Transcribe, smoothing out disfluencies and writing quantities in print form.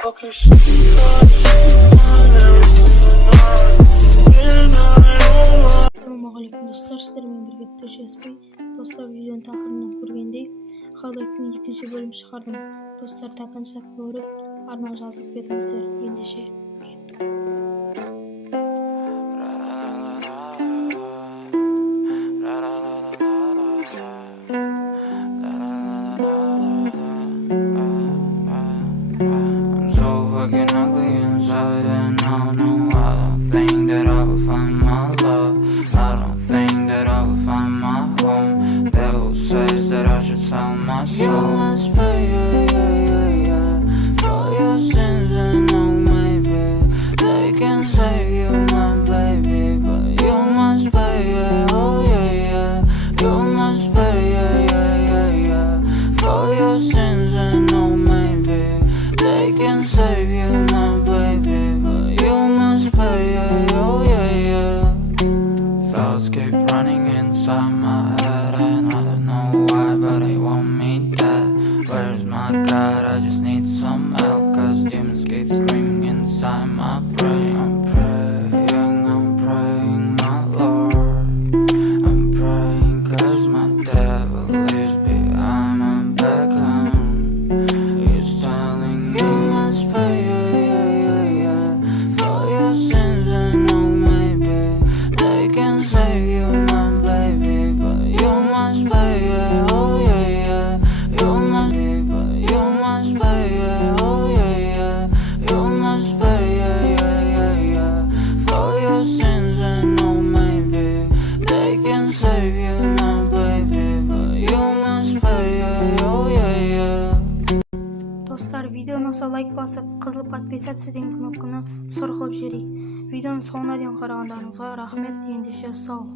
Assalamualaikum dostlar, sizlerмен birге Tırşespey. Dostlar, videonun taqırından көргендей, Halk-Eğitim 2. bölüm çıkardım. Dostlar, takınçlap көріп, арнаға жазылып кетіңіздер. Ендеше кеттік. I'm so fucking ugly inside, and I don't think that I will find my love. I don't think that I will find my home. Devil says that I should sell my soul. You must pay, for your sins, and oh maybe they can save you, my baby, but you must pay, oh yeah. You must pay, for your sins, and oh maybe they can save you, my baby, but you must pay, oh yeah. Thoughts keep running inside my head, and I don't know why, but they want me dead. Where's my God? I just need some help, cause demons keep screaming inside my brain. I'm praying, my Lord. I'm praying cause my devil is behind my back home. He's telling me you must pay, for your sins, and oh maybe they can save you, my baby, but you must pay, oh yeah. You must pay, but you must pay, oh yeah. You must pay, for your sins, and oh maybe they can save you, my baby, but you must pay, oh yeah. Dostlar, videоны olsa like басып, қызыл подписаться деген кнопканы сұрғылып жіберейік. Видеоның соңына дейін қарағандарыңызға рахмет. Ендеше сау.